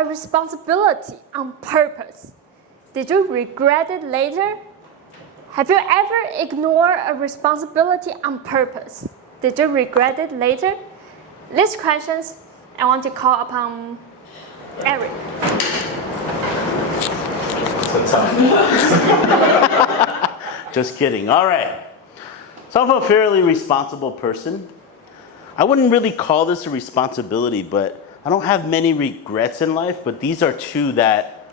a responsibility on purpose? Did you regret it later? Have you ever ignored a responsibility on purpose? Did you regret it later? These questions I want to call upon Eric. Just kidding. All right. So I'm a fairly responsible person. I wouldn't really call this a responsibility, but I don't have many regrets in life, but these are two that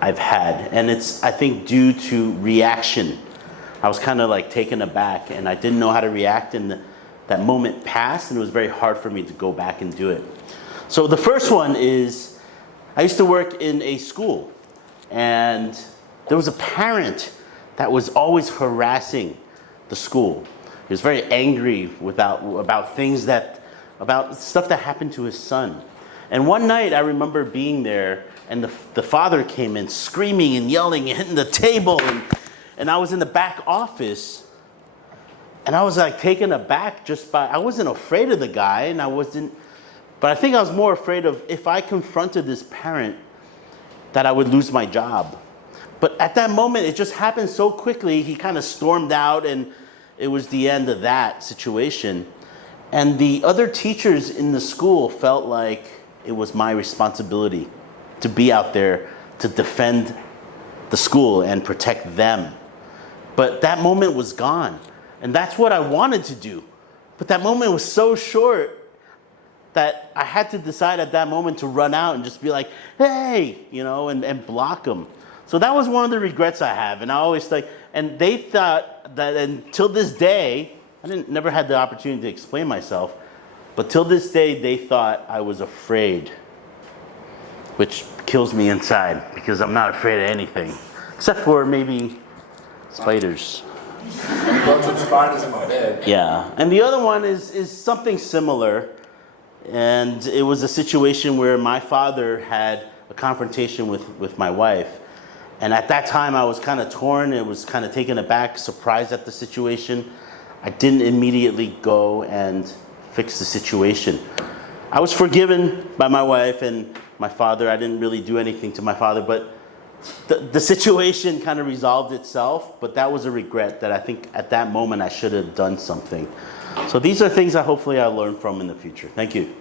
I've had. And it's, I think, due to reaction. I was kind of like taken aback and I didn't know how to react, and that moment passed and it was very hard for me to go back and do it. So the first one is, I used to work in a school and there was a parent that was always harassing the school. He was very angry about things about stuff that happened to his son. And one night I remember being there and the father came in screaming and yelling and hitting the table, and I was in the back office and I was like taken aback I wasn't afraid of the guy, but I think I was more afraid of if I confronted this parent that I would lose my job. But at that moment, it just happened so quickly. He kind of stormed out and it was the end of that situation. And the other teachers in the school felt like it was my responsibility to be out there to defend the school and protect them. But that moment was gone. And that's what I wanted to do. But that moment was so short that I had to decide at that moment to run out and just be like, hey, and block them. So that was one of the regrets I have. And I always and they thought that until this day, never had the opportunity to explain myself, but till this day, they thought I was afraid, which kills me inside because I'm not afraid of anything, except for maybe spiders. Lots of spiders in my bed. Yeah, and the other one is something similar. And it was a situation where my father had a confrontation with my wife. And at that time, I was kind of torn. It was kind of taken aback, surprised at the situation. I didn't immediately go and fix the situation. I was forgiven by my wife and my father. I didn't really do anything to my father, but the situation kind of resolved itself. But that was a regret that I think at that moment I should have done something. So these are things that hopefully I'll learn from in the future. Thank you.